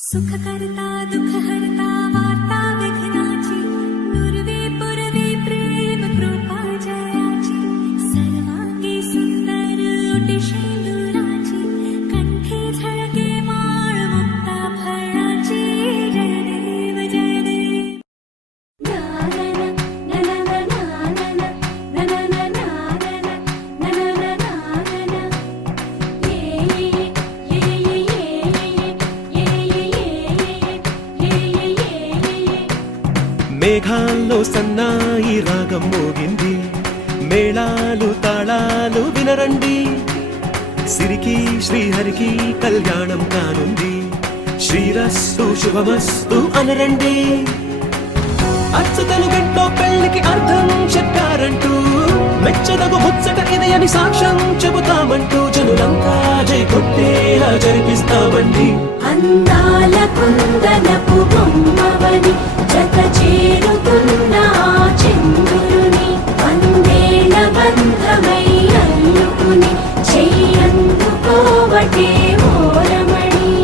सुखकर्ता दुःखहर्ता वार्ता विघ्नाची नुरवी पुरवी प्रेम कृपा जयाची सर्वांगी सुंदर ओटी शेंदुराची कंठी झळके माळ मुक्ता फळाची जय देव जय देव మేఘాల్లో సన్నాయి రాగం మోగింది మేళాలు తాళాలు వినరండి సిరికి శ్రీహరికి కళ్యాణం కానుంది శ్రీరస్తు శుభమస్తు అనరండి అచ్చతలు గంటో పెళ్లికి అర్థం చెప్పారంటూ మెచ్చదగు ముచ్చట ఇది అని సాక్ష్యం చెబుతామంటూ జనులంతా జై కొట్టేలా జరిపిస్తామండి అందాల కుందనపు బొమ్మవని జత చేరుతున్న చంద్రుని వందేళ్ల బంధమై అల్లుకుని చెయ్యందుకోవటే ఓరమణి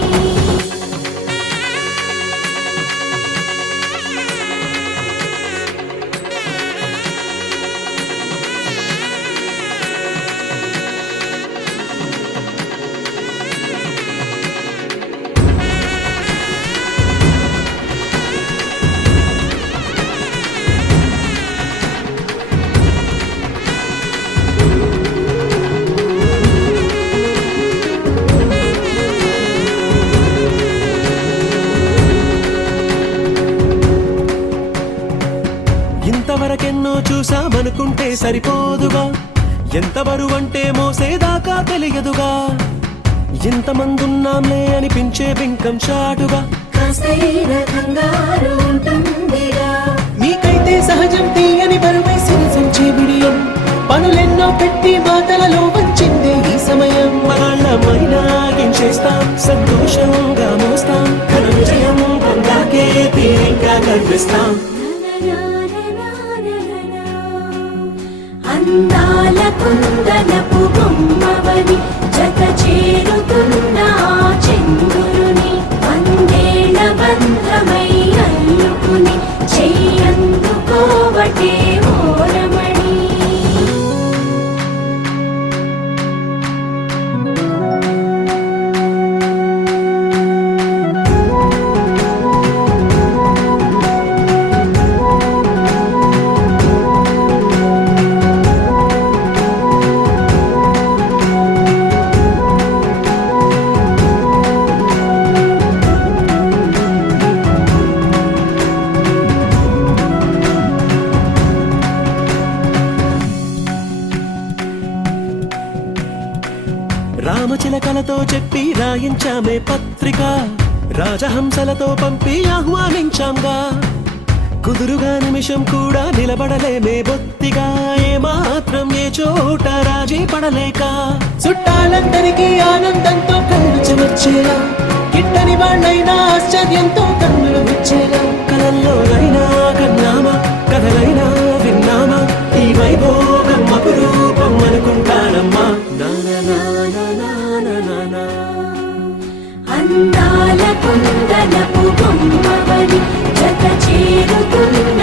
ఇంతవరకెన్నో చూసామనుకుంటే సరిపోదుగా ఎంత బరువంటే మోసేదాకా తెలియదుగా ఇంతమందున్నాంలే అనిపించే బింకం చాటుగా మీకైతే సహజం తీయని బరువై సిరిసంచే బిడియం పనులెన్నో పెట్టి మాటలలో వచ్చిందే ఈ సమయం మనల్ళమైనాగించేస్తాం సంతోషంగా మోస్తాం ఘన విజయం పొందాకే తీరిగ్గా కనిపిస్తాం అందాల కుందనపు బొమ్మవని జత చేరుతున్న చంద్రుని వందేళ్ల బంధమై అల్లుకుని చెయ్యందుకోవటే ఓరమణి రామచిలకలతో చెప్పి రాయించామే పత్రిక రాజహంసలతో పంపి ఆహ్వానించాంగా కుదురుగా నిమిషం కూడా నిలబడలేమే బొత్తిగా ఏమాత్రం ఏ చోట రాజీ పడలేక చుట్టాలందరికీ ఆనందంతో కళ్ళు చెమర్చేలా గిట్టని వాళ్ళైనా ఆశ్చర్యంతో కన్నులు విచ్చేలా కలల్లోనైనా కన్నామా కథలైనా విన్నామా ఈ వైభోగం అపురూపం అనుకుంటానమ్మా అందాల కుందనపు బొమ్మవని జత చేరుతున్న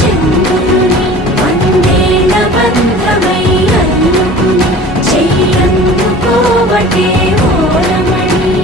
చంద్రుని వందేళ్ల బంధమై అల్లుకుని చెయ్యందుకోవటే ఓరమణి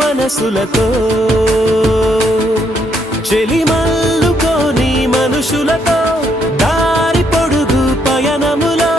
మనసులతో చెలిమల్లుకోని మనుషులతో దారి పొడుగు పయనములో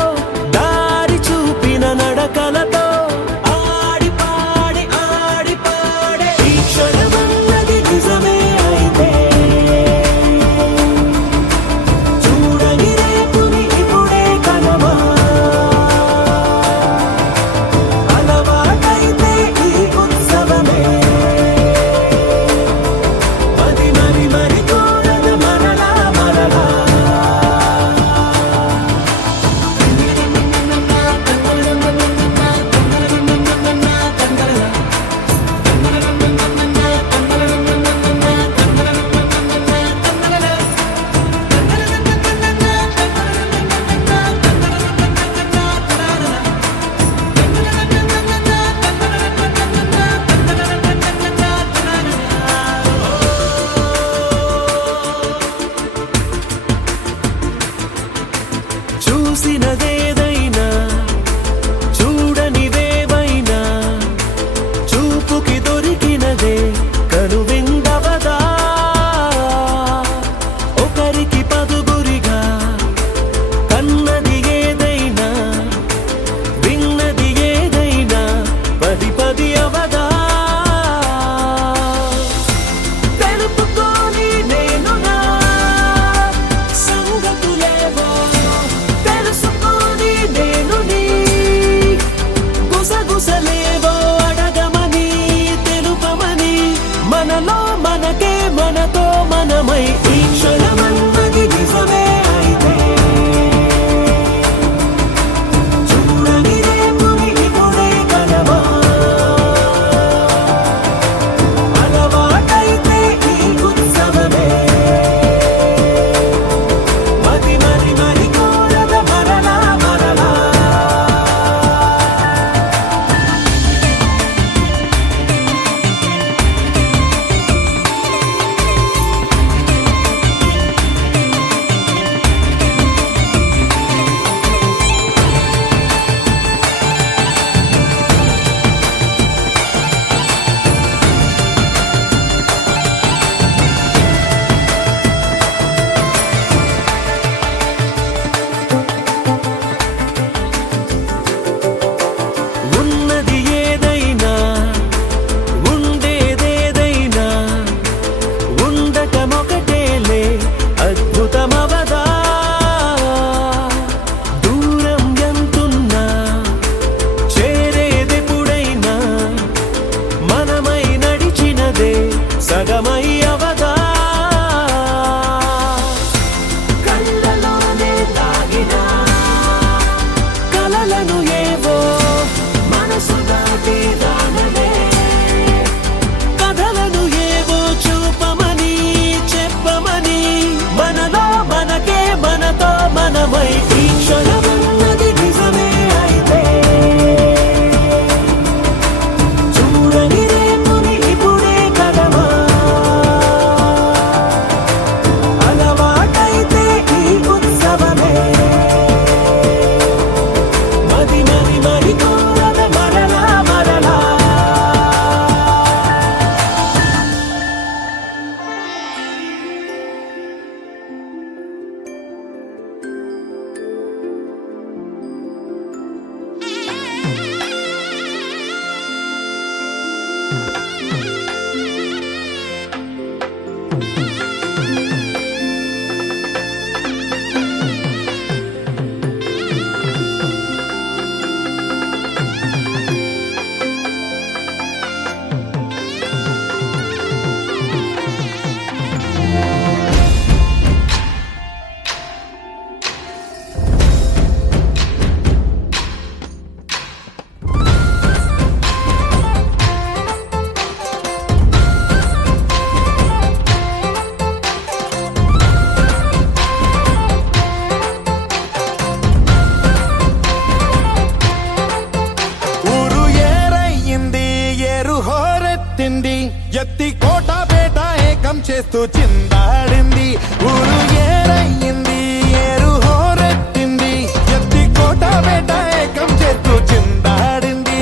ఎత్తి కోట బేట ఏకం చేస్తూ చిందాడింది ఊరు ఏరయ్యింది ఏరు హోరెత్తింది ఎత్తి కోట బేట ఏకం చేస్తూ చిందాడింది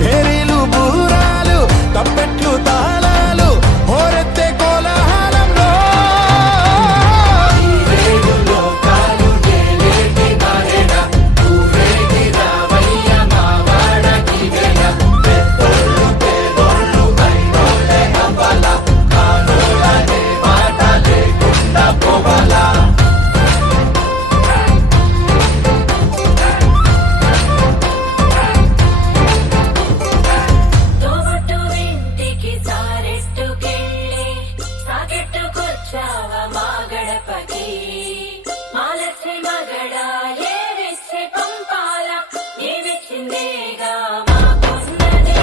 పేరీలు బూరాలు తప్పెట్లు తాళాలు హోరెత్తే కోలాహలంలో తోబుట్టు ఇంటికి సారెట్టుకెళ్ళి సాకెట్టుకొచ్చావ మా గడపకి మాలచ్చి మగడ ఏవిచ్చి పంపాల నీవిచ్చిందేగా మాకున్నది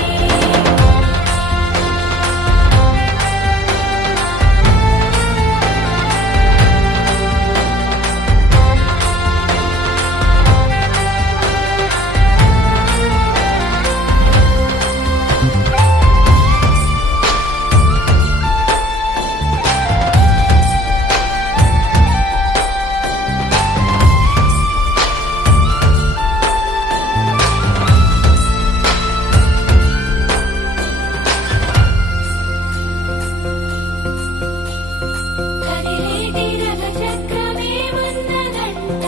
కదిలేటి రథ చక్రమేమన్నదంట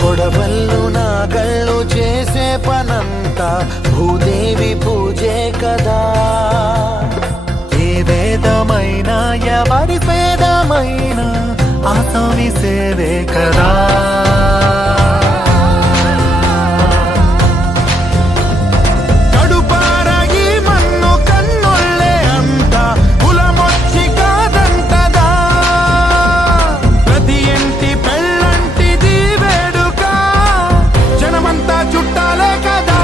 కొడవళ్ళు నాగళ్ళు చేసే పనంతా భూదేవి పూజే కదా ఏ వేదమైనా ఎవరి వేదమైనా ఆసామి సేవే కదా కడుపారగి మన్ను కన్నుళ్ళే అంట కులమొచ్చి కాదంటదా ప్రతి ఇంటి పెళ్ళంటిది వేడుక జనమంతా చుట్టాలే కదా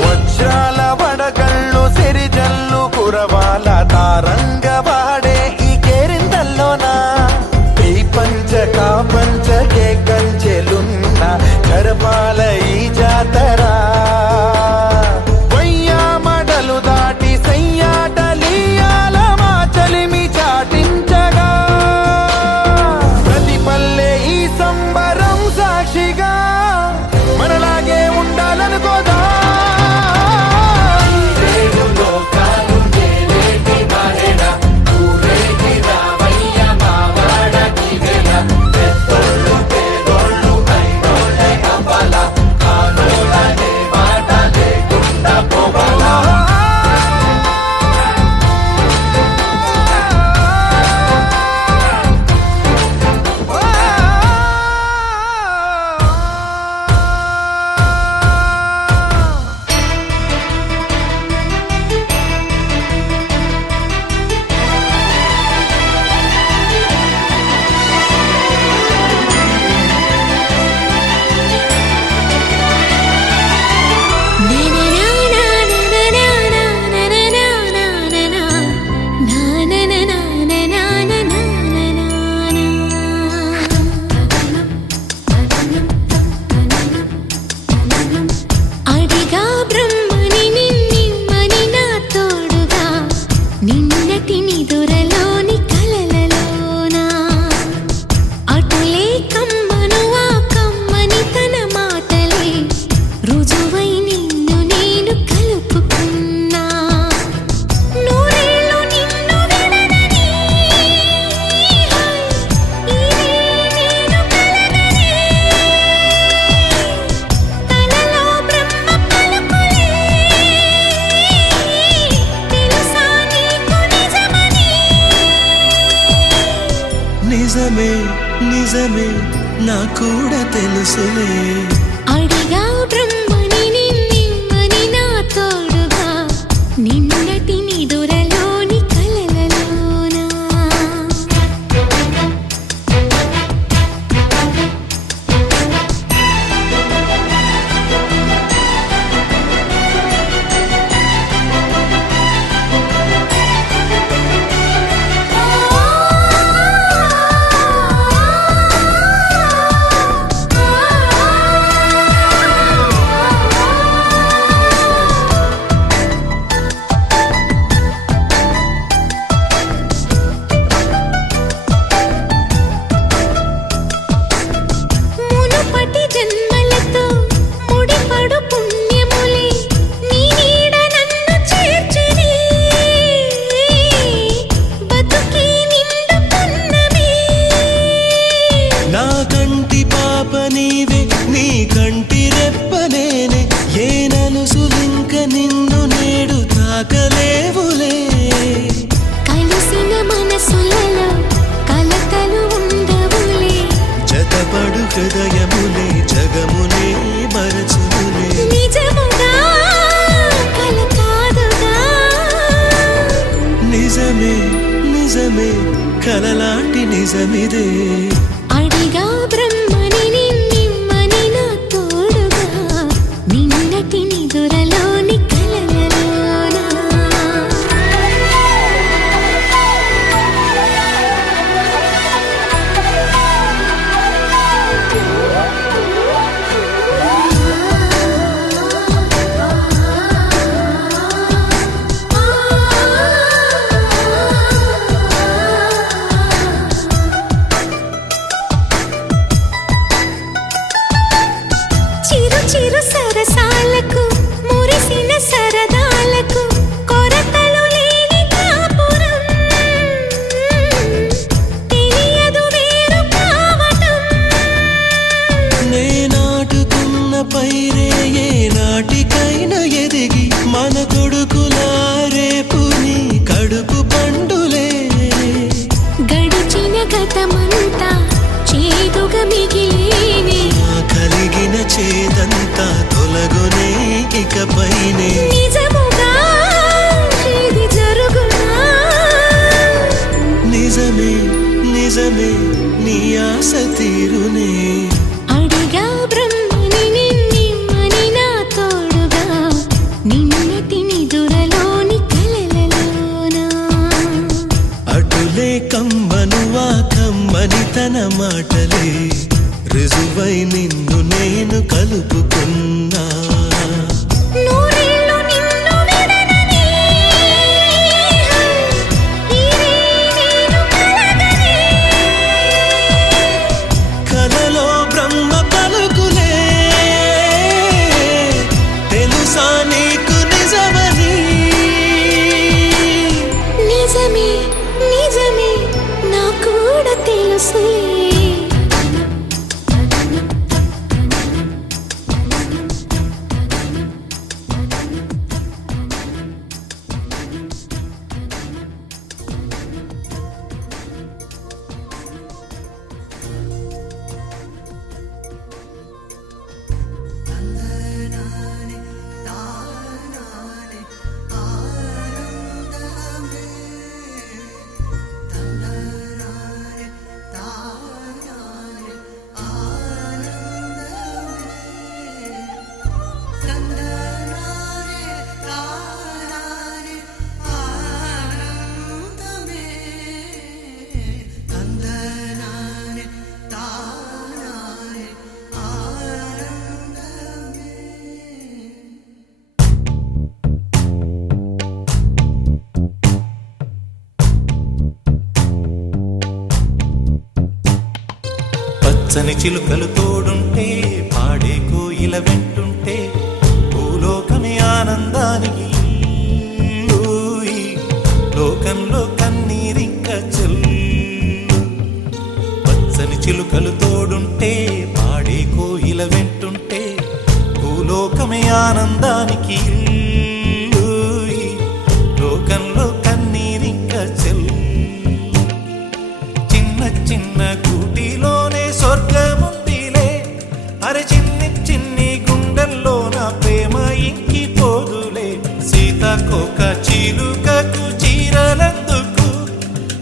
వజ్రాల వడగళ్ళు సిరిజల్లు కురవాల తారంగ వాడే ఈ కేరిందల్లోనా ఈ పంచ కాపంచకే కంచెలున్న గర్భాల ఈ జాతర వయ్యా మడలు దాటి సయ్యాటలీయాల మా చలిమి చాటించగా ప్రతి పల్లె ఈ సంబరం సాక్షిగా మనలాగే ఉండాలనుకోదా నిజమే నిజమే నా కూడా తెలుసులే అడిగా బ్రహ్మని నిన్నెమ్మని నా తోడుగా నిన్నటి నిదురలోని కలలలోనా మునుపటి జన్మలతో ముడిపడు పుణ్యములే నీ నీడ నన్ను చేర్చిని బతుకి నిండు పున్నమే నా కంటి పాప నీవే నీ కంటి రెప్పనేనే ఏ నలుసులింక నిన్ను నేడు తాకలేవులే కలిసిన మనసులలో కలతలు ఉండవులే జతపడు హృదయములే జగమునే మరచునులే నిజముగా కల కాదుగా నిజమే నిజమే కలలాంటి నిజమిదే అడిగా బ్రహ్మని నిన్నెమ్మని నా తోడుగా నిన్నటి నిదురలోని కలలలోనా చిరు చిరు సరసాలకు మురిసిన సరదాలకు కొరతలు లేని కాపురం తెలియదు వేరు కావటం నే నాటుకున్న పైరే ఏ నాటికైనా ఎదిగి మన కొడుకులా రేపు నీ కడుపు పండులే గడిచిన గతమంతా చేదుగా మిగిలేనే నా కలిగిన చేదంతా తొలగునే ఇకపైనే నిజముగా ఇది జరుగునా నిజమే నిజమే నీ ఆశ తీరునే అడిగా బ్రహ్మని నిన్నెమ్మని నా తోడుగా నిన్నటి నిదురలోని కలలలోనా అటులే కమ్మనువా కమ్మని తన మాటలే రుజువై నిన్ను నేను కలుపుకున్నా నూరేళ్ళు నిన్ను విడనని ఇదే నేను కలగని కలలో బ్రహ్మ పలుకులే తెలుసా నీకు నిజమని నిజమే నిజమే నా కూడా తెలుసులే పచ్చని చిలుకలు తోడుంటే పాడే కోయిల వెంటుంటే భూలోకమే ఆనందానికి ఊయి. లోకంలో కన్నీరింక చెల్లు పచ్చని చిలుకలు తోడుంటే పాడే కోయిల వెంటుంటే భూలోకమే ఆనందానికి ఊయి. లోకంలో కన్నీరింక చెల్లు చిన్న చిన్న సీతాకోక చిలుకకు చీరలెందుకు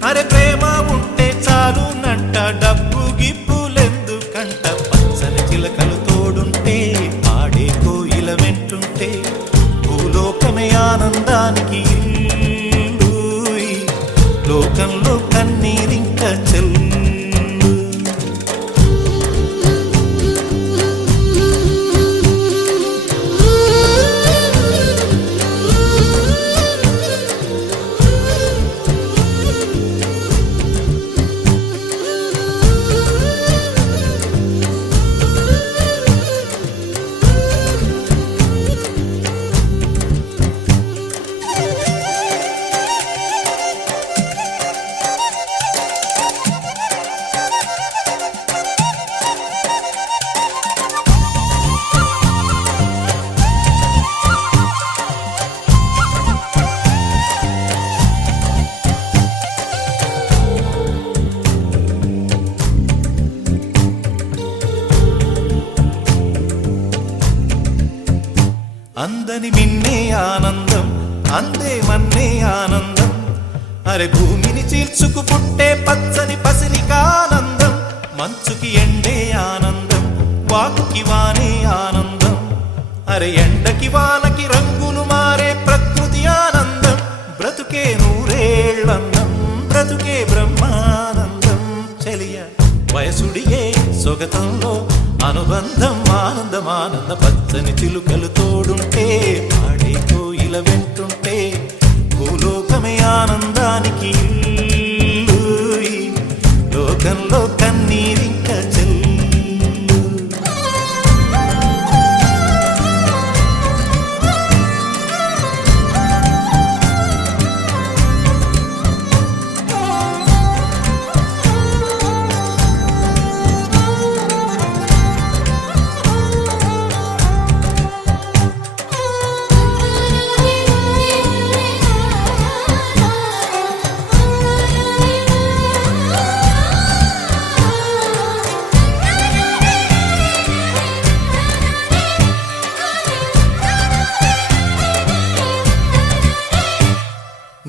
అరే ప్రేమ ఉంటే చాలునంట డబ్బు గిప్పులెందుకంట పచ్చని చిలకలు తోడుంటే పాడే కోయిల వెంటుంటే భూలోకమే ఆనందానికి ఇల్లు. ఈ లోకంలో కన్నీరింక చెల్లు. అందని మిన్నే ఆనందం అందే మన్నే ఆనందం అరే భూమిని చీల్చుకు పుట్టే పచ్చని పసిరికానందం మంచుకి ఎండే ఆనందం వాకుకి వానే ఆనందం అరే ఎండకి వానకి రంగులు మారే ప్రకృతి ఆనందం బ్రతుకే నూరేళ్ళందం బ్రతుకే బ్రహ్మానందం చెలియ వయసుడియే సొగతంలో అనుబంధం ఆనందమానంద పచ్చని చిలుకలు తోడుంటే పాడే కోయిల వెంటుంటే భూలోకమే ఆనందానికి ఇల్లు. ఈ లోకంలో కన్నీరింక చెల్లు.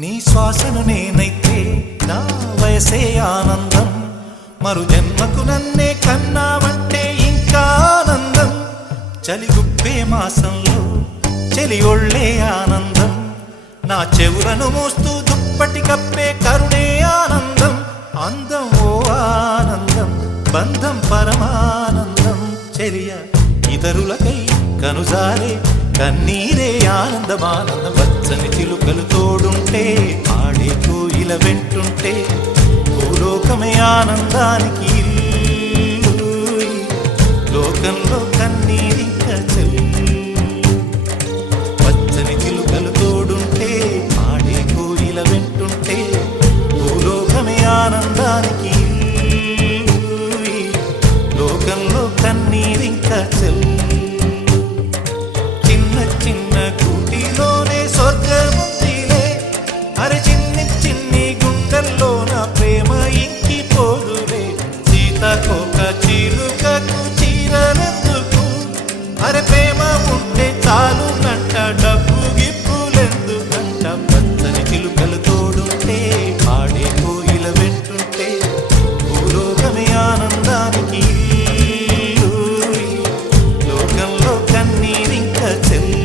నీ శ్వాసను నేనైతే నా వయసే ఆనందం మరు జన్మకు నన్నే కన్నావంటే ఇంకా ఆనందం చలిగుప్పే మాసంలో చెలి ఒళ్ళే ఆనందం నా చెవులను మోస్తూ దుప్పటి కప్పే కరుణే ఆనందం అందం ఓ ఆనందం బంధం పరమానందం చెలియ ఇతరులకై కనుజారే కన్నీరే ఆనందమానందం పచ్చని చిలుకలు తోడుంటే ఆడే కోయిల వెంటుంటే భూలోకమే ఆనందానికి ఇల్లు. ఈ లోకంలో కన్నీరింక చెల్లు. పచ్చని చిలుకలు తోడుంటే ఆడే కోయిల వెంటుంటే భూలోకమే ఆనందానికి ఇల్లు. ఈ లోకంలో కన్నీరింక చెల్లు. చిన్న కూటిలోనే స్వర్గముందిలే అరే చిన్ని చిన్ని గుండెల్లో నా ప్రేమ ఇంకిపోదులే సీతాకోక చిలుకకు చీరలెందుకు అరే ప్రేమ ఉంటే చాలునంట డబ్బు గిప్పులెందుకంట పచ్చని చిలుకలు తోడుంటే పాడే కోయిల వెంటుంటే భూలోకమే ఆనందానికి ఇల్లు. ఈ లోకంలో కన్నీరింక చెల్లు.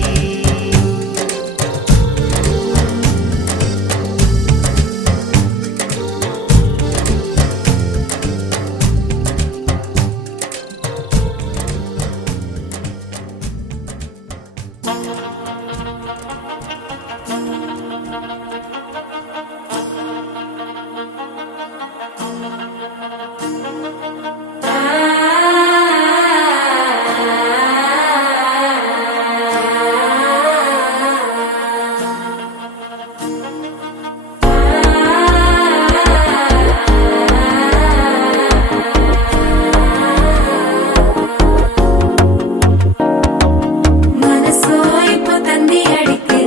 మనసు అయిపోతుంది అడిగితే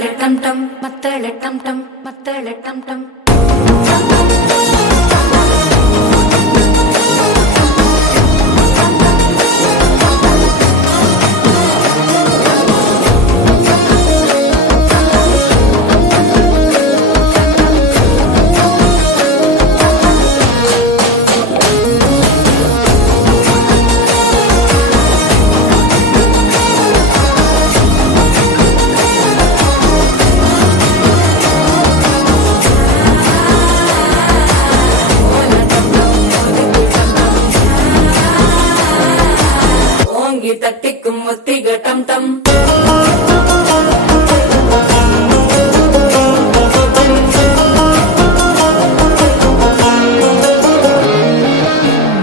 మత్తళ టం టం మత్తళ టం టం మత్తళ టం టం ஓங்கி தட்டிக்கும் ஒத்திக டம் டம்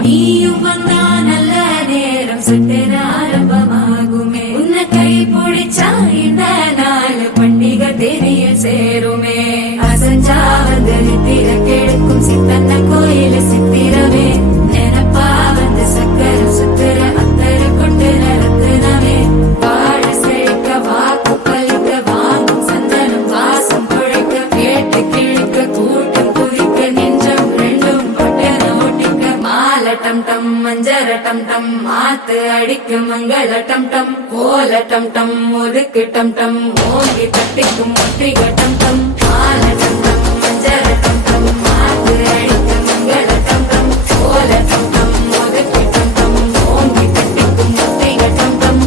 நீயும் வந்தா நல்ல நேரம் சட்டென ஆரம்பமாகுமே உன்னை கை பிடிச்சா இந்த நாள் பண்டிகை தெரிய சேருமே அசஞ்சா வந்து நித்திர கெடுக்கும் சித்தன்ன கோயில சித்திரமே நினப்பா வந்து சக்கர சுத்துற அத்தர கொண்டு நடத்துனவே வாழ செழிக்க வாக்கு பலிக்க வாங்கும் சந்தனம் வாசம் குழைக்க கேட்டு கிழிக்க கூட்டம் குதிக்க நெஞ்சம் ரெண்டும் பட்டன ஓட்டிக்க மால டம் டம் மஞ்சர டம் டம் மாத்து அடிக்க மங்கள டம் டம் கோல டம் டம் ஒதுக்கு டம் டம் ஓங்கி தட்டிக்கும் ஒத்திக டம் டம் மால டம் டம் மஞ்சர டம் டம் மாத்து அடிக்க மங்கள டம் டம் கோல டம் டம் ஒதுக்கு டம் டம் ஓங்கி தட்டிக்கும் ஒத்திக டம் டம்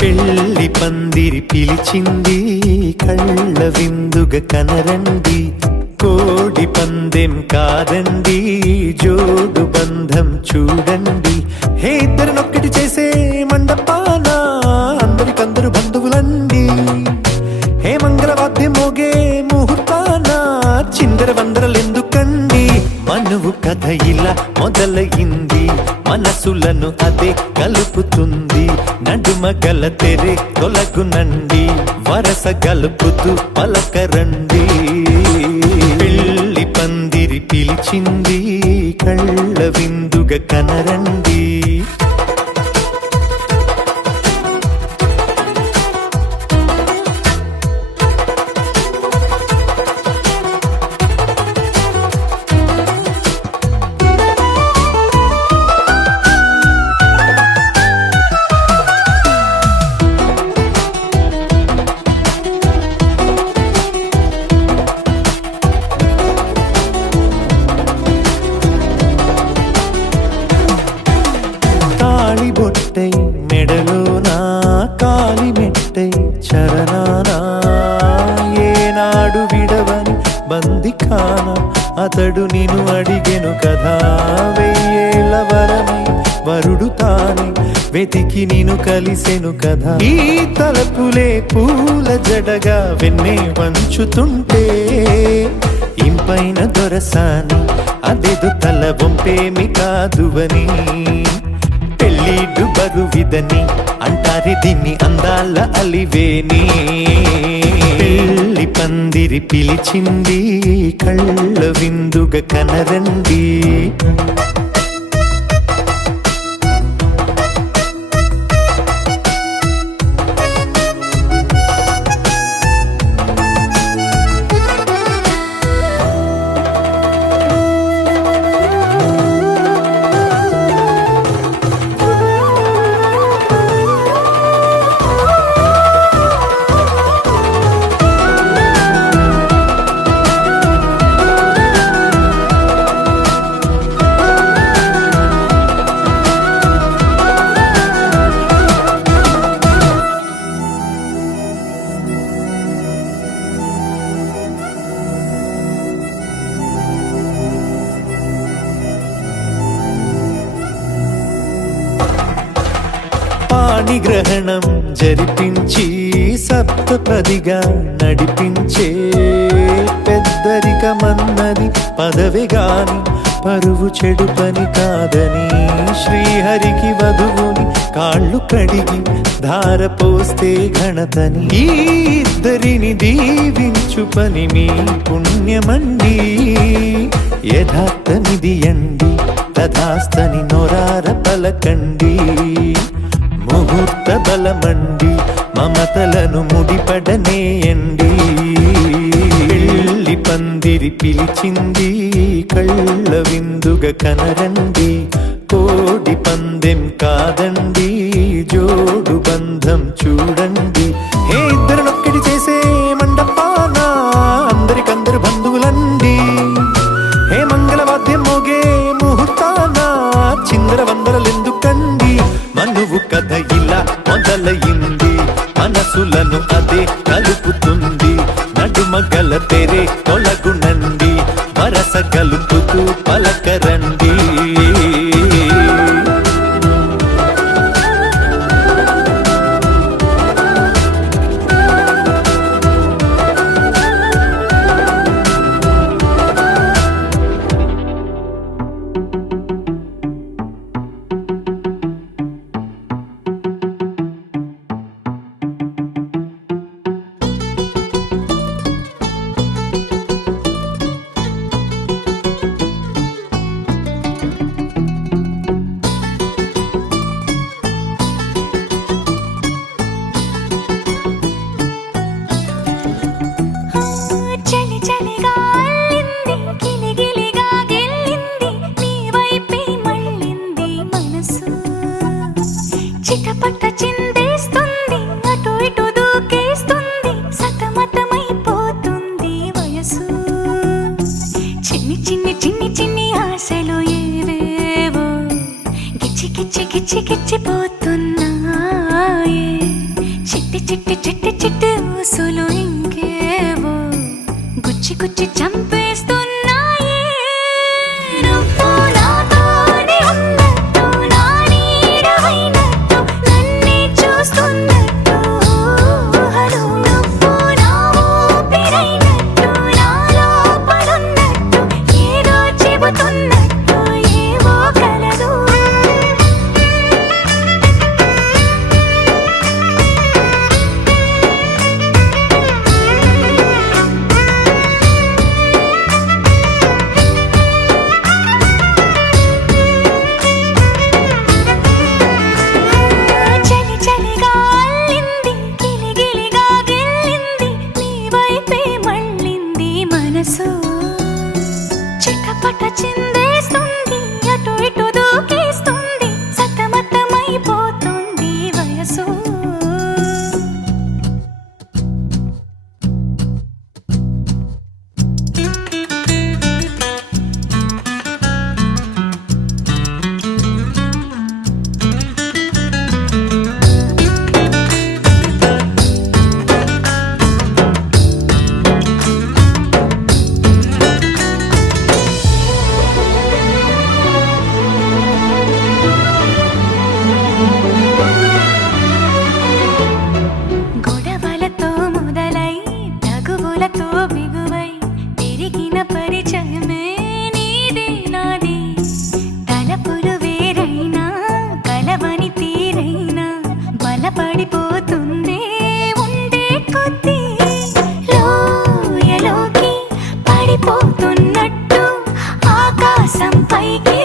పెళ్లి పందిరి పిలిచింది కళ్ళ విందుగ కనరండి కోడి పందెం కాదండి జోడు బంధం చూడండి హే ఇద్దరినొక్కటి చేసే మండపాన అందరికందరు బంధువులండి హే మంగళవాద్యం మోగే ముహూర్తాన చిందర వందరలెందుకండి మనువు కథ ఇలా మొదలయింది మనసులను అదే కలుపుతుంది నడుమ గల తెరే తొలగునండి వరస గలుపుతూ పలకరండి పెళ్లి పందిరి పిలిచింది కళ్ళ విందుగ కనరండి బొట్టై మెడలోనా కాలి మెట్టై చరణానా ఏనాడు విడవని బందిఖాన అతడు నిన్ను అడిగెను కదా వెయ్యేళ్ళ వరమై వరుడు తానే వెతికి నిన్ను కలిసెను కదా ఈ తలపులే పూల జడగా వెన్నే వంచుతుంటే ఇంపైన దొరసాని అదేదో తల వంపేమి కాదువని పెళ్ళిడు బరువిదని అంటారే దీన్ని అందాల అలివేని పెళ్లి పందిరి పిలిచింది కళ్ళ విందుగ కనరండి పాణిగ్రహణం జరిపించి సప్తపదిగా నడిపించే పెద్దరికమన్నది పదవి గాని పరువు చెడు పని కాదని శ్రీహరికి వధువుని కాళ్ళు కడిగి ధార పోస్తే ఘనతని ఈ ఇద్దరిని దీవించు పని మీ పుణ్యమండి యథార్థమిది అండి తథాస్తని నొరార పలకండి ముహూర్త బలమండి మమతలను ముడిపడనేయండి పెళ్లి పందిరి పిలిచింది కళ్ళ విందుగా కనరండి కోడి పందెం కాదండి జోడు బంధం చూడండి హే ఇద్దరినొక్కటి చేసే మండపాన అందరికందరు బంధువులండి హే మంగళవాద్యం మోగే ముహూర్తాన చిందర వందరలెందుకండి మనువు కథ ఇలా మొదలయింది మనసులను అదే కలుపుతుంది నడుమగల తెరే తొలగునండి వరస కలుపుతూ పలకరండి చలి చలిగా అల్లింది గిలిగిలిగా గెల్లింది నీ వైపే మళ్ళింది మనసు చిటపట చిందేస్తుంది అటు ఇటు దూకేస్తుంది సతమతమైపోతుంది వయసు చిన్ని చిన్ని చిన్ని చిన్ని ఆశలు ఏవేవో గిచ్చి గిచ్చి గిచ్చి గిచ్చిపోతున్నాయే చిట్టి చిట్టి చిట్టి చిట్టి ఊసులు ఇంకేవో గుచ్చి గుచ్చి చంపేస్తున్నాయే నువ్వు నాతోనే ఉన్నట్టు నా నీడవైనట్టు నన్నే చూస్తున్నట్టు ఊహలు నువ్వు నా ఊపిరైనట్టు నా లోపలున్నట్టు ఏదో చెబుతున్నట్టు ఏవో కలదు చలి చలిగా అల్లింది గిలిగిలిగా గెల్లింది నీ వైపే మళ్ళింది మనసు చిటపట చిందేస్తుంది అటు ఇటు దూకేస్తుంది సతమతమైపోతుంది వయసు గొడవలతో మొదలై తగువులతో బిగువై తిరిగిన పరిచయమే నీదే నాది తలపులు వేరైనా కలవని తీరైనా బలపడిపోతుందే ఉండే కొద్దీ లోయలోకి పడిపోతున్నట్టు ఆకాశం పైకి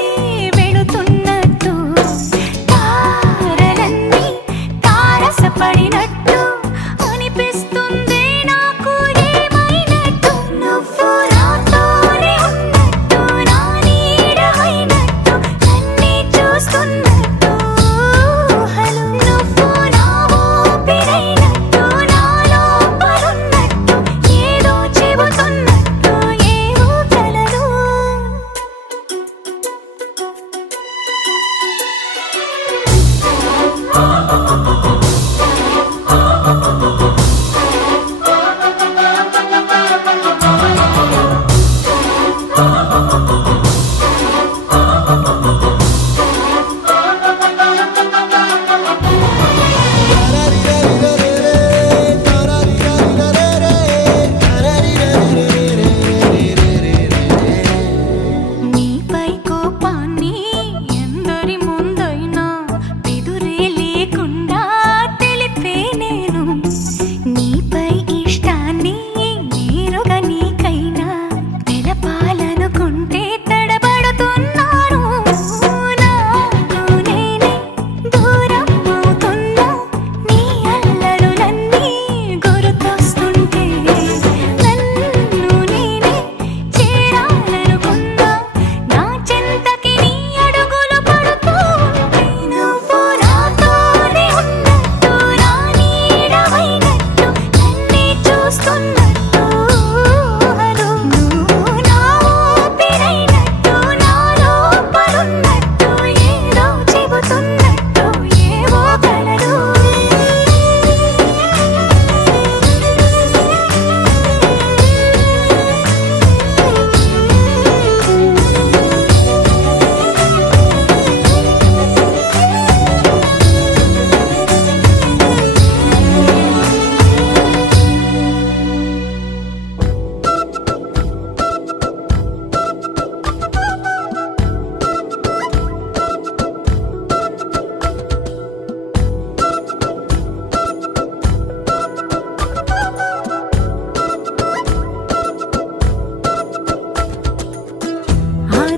వెళుతున్నట్టు తారలన్నీ తారసపడినట్టు అనిపిస్తుంది నాకు ఏమైనట్టు నువ్వు నాతోనే ఉన్నట్టు నా నీడవైనట్టు నన్నే చూస్తున్నట్టు ఊహలు నువ్వు నా ఊపిరైనట్టు నా లోపలున్నట్టు ఏదో చెబుతున్నట్టు ఏవో కలలు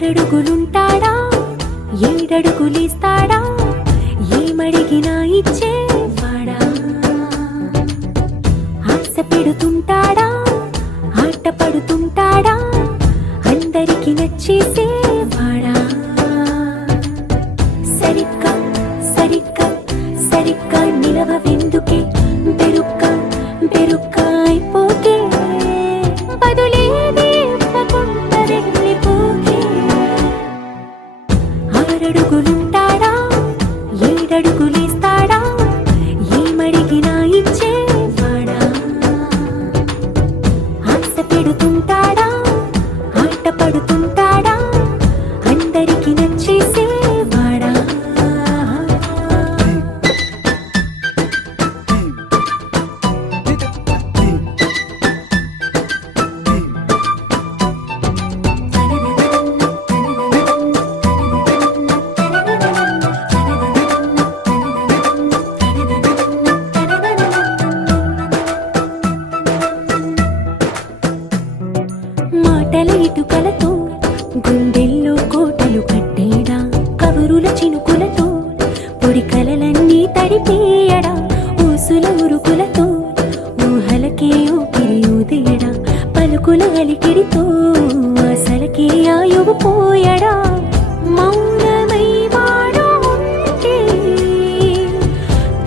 ఆరడుగులుంటాడా ఏడడుగులిస్తాడా ఏమడిగినా ఇచ్చేవాడా ఆశ పెడుతుంటాడా ఆట పడుతుంటాడా అందరికి నచ్చేసేవాడా సరిగ్గా సరిగ్గా సరిగ్గా నిలవెందుకే బెరుక్క బెరుక్క అయిపోకే బదులేది ఇవ్వకుండా వెళ్ళిపోకే ఆరడుగులుంటాడా ఏడడుగులేస్తాడా ఏమడిగినా ఇచ్చేవాడా ఆశ పెడుతుంటాడా ఆట పడుతుంటాడా అందరికి నచ్చేసేవాడా మాటల ఇటుకలతో గుండెల్లో కోటలు కట్టేడా కబురుల చినుకులతో పొడి కలలన్నీ తడిపేయడా ఊసుల ఉరుకులతో ఊహలకే ఊపిరి ఊదేయడా పలుకుల అలికిడితో అసలకే ఆయువు పోయడా మౌనమై వాడు ఉంటే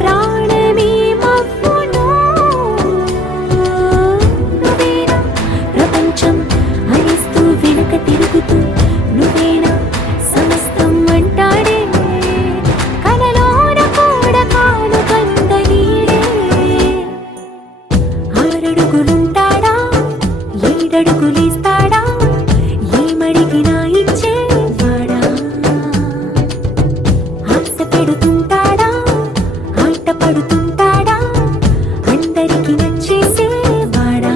ప్రాణమే మవ్వును నువ్వేనా ప్రపంచం అరిస్తూ వెనుక తిరుగుతూ నువ్వేనా సమస్తం అంటాడే కలలోన కూడా కాను కంద నీడే ఆరడుగులుంటాడా ఏడడుగులేస్తాడా ఏమడిగినా ఇచ్చేవాడా ఆశ పెడుతుంటాడా ఆట పడుతుంటాడా అందరికి నచ్చేసేవాడా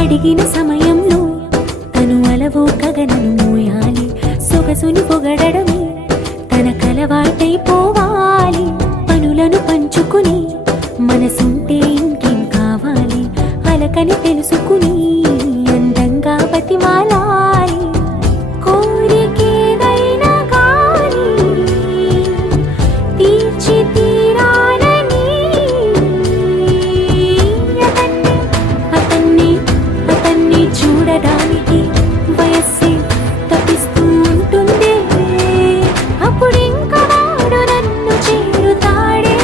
అడిగిన సమయంలో తను అలవో కగనను మోయాలి సొగసుని పొగడమే తనకలవాటైపోవాలి పనులను పంచుకుని మనసుంటే ఇంకేం కావాలి అలకని తెలుసుకుని అందంగా బతిమాలాలి కోరికేదైనా కానీ తీర్చి తీరాలని అతన్ని అతన్ని చూడడానికి వయస్సే తప్పిస్తూ ఉంటుంది అప్పుడింకా వాడు నన్ను చేరుతాడే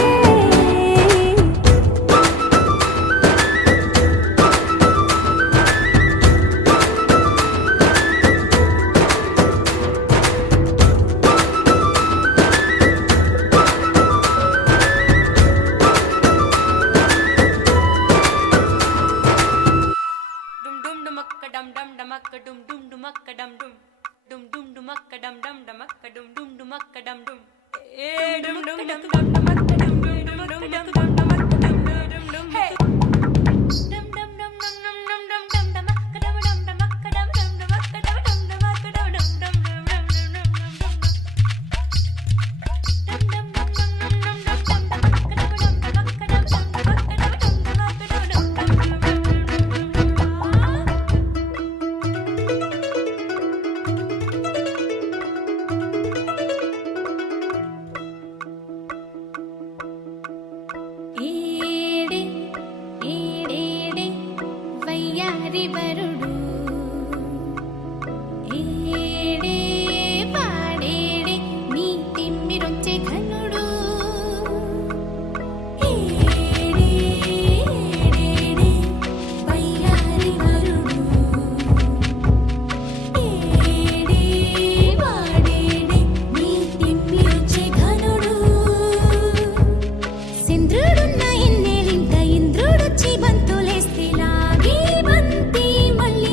dum dum dumakka dum dum dumakka dum dum dumakka dum dum dum dum dumakka dum dum dumakka dum dum dumakka dum dum dum dum dumakka dum dum dumakka dum dum hey dum dum dum dum dum dum dum dum dumakka dum dum dumakka dum dum dumakka dum dum dumakka dum dum dum ఇంద్రుడున్న ఎన్నేలింక ఇంద్రుడొచ్చి బంతులేస్తే లాగి బంతి మళ్ళీ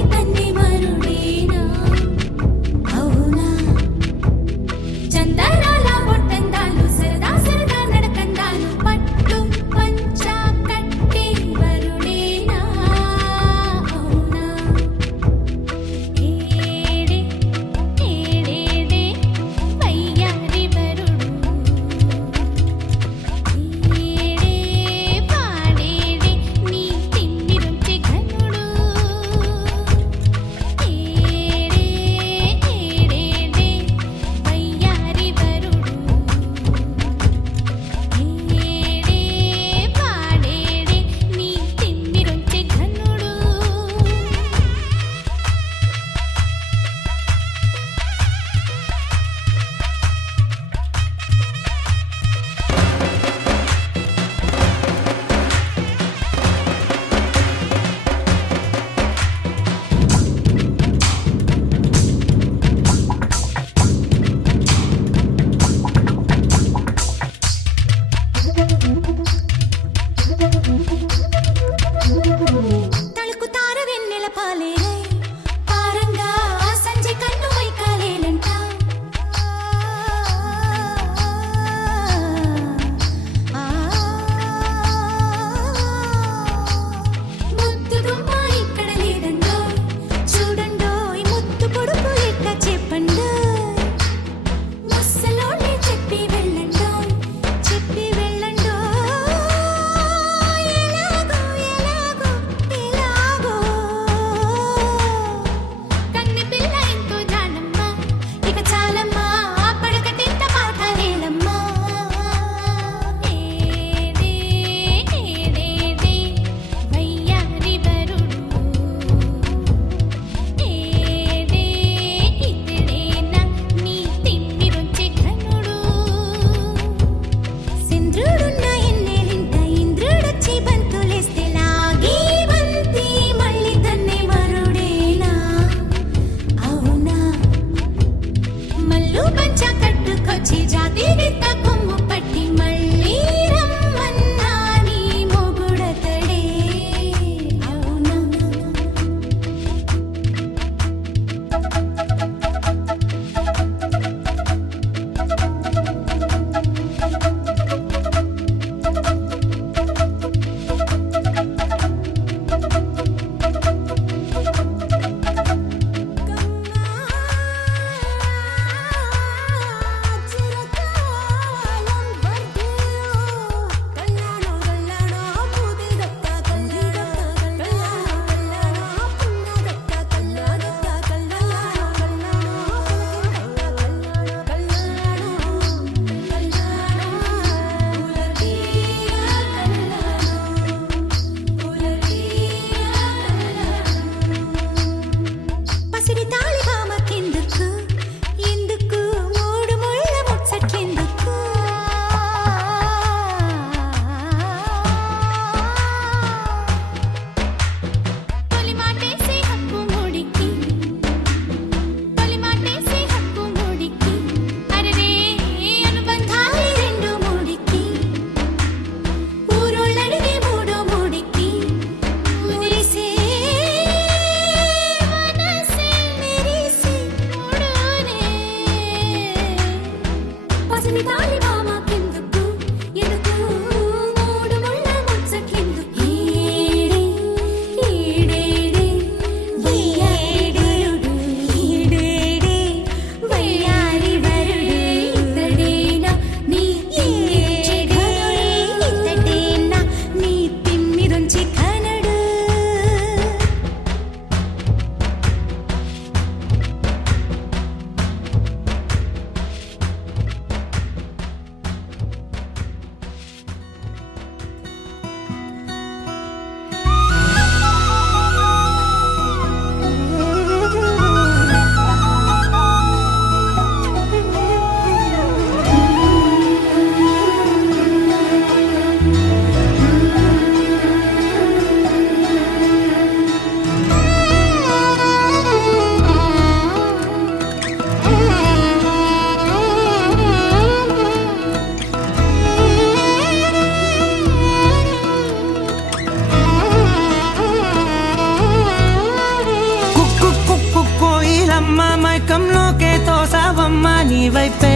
మైకంలోకే తోసావమ్మ నీ వైపే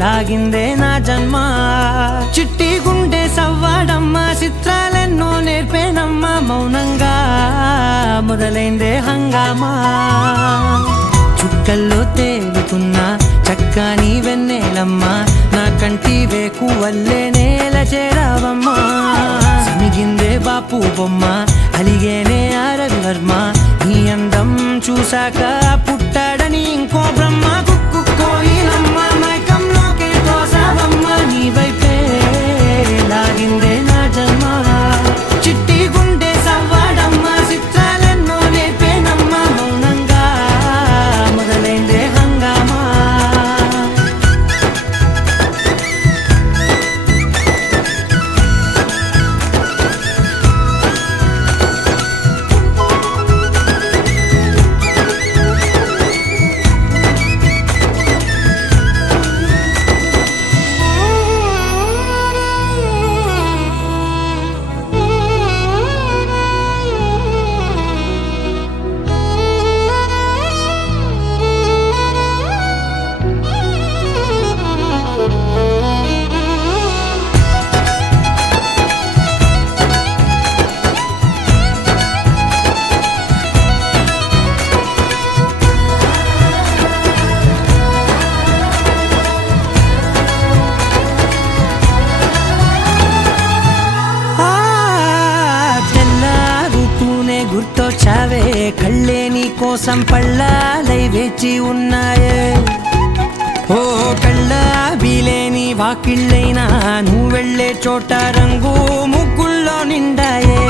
లాగిందే నా జన్మ చిట్టి గుండె సవ్వాడమ్మ చిత్రాలెన్నో నేర్పేనమ్మ మౌనంగా మొదలైందే హంగామా చుక్కల్లో తేలుతున్న చక్కని వెన్నెలమ్మ నా కంటి వేకు వల్లే నేల చేరావమ్మా సమిగిందే బాపు బొమ్మ అలిగేనే రవివర్మ నీ అందం చూశాక పుట్టాడని ఇంకో బ్రహ్మ కుక్కు కోయిలమ్మ మైకంలోకే తోసావమ్మ నీ వైపే లాగిందే నా జన్మ చిట్టి గుండె సవ్వాడమ్మ చిత్రాలెన్నో నేర్పేనమ్మ మౌనంగా మొదలైందే హంగామా తెల్లారుతూనే గుర్తొచ్చావే కళ్ళే నీ కోసం పళ్ళాలై వేచి ఉన్నాయే ఓ కళ్ళ వీలేని వాకిళ్ళైనా నువ్వు వెళ్ళే చోట రంగు ముగ్గుల్లో నిండాయే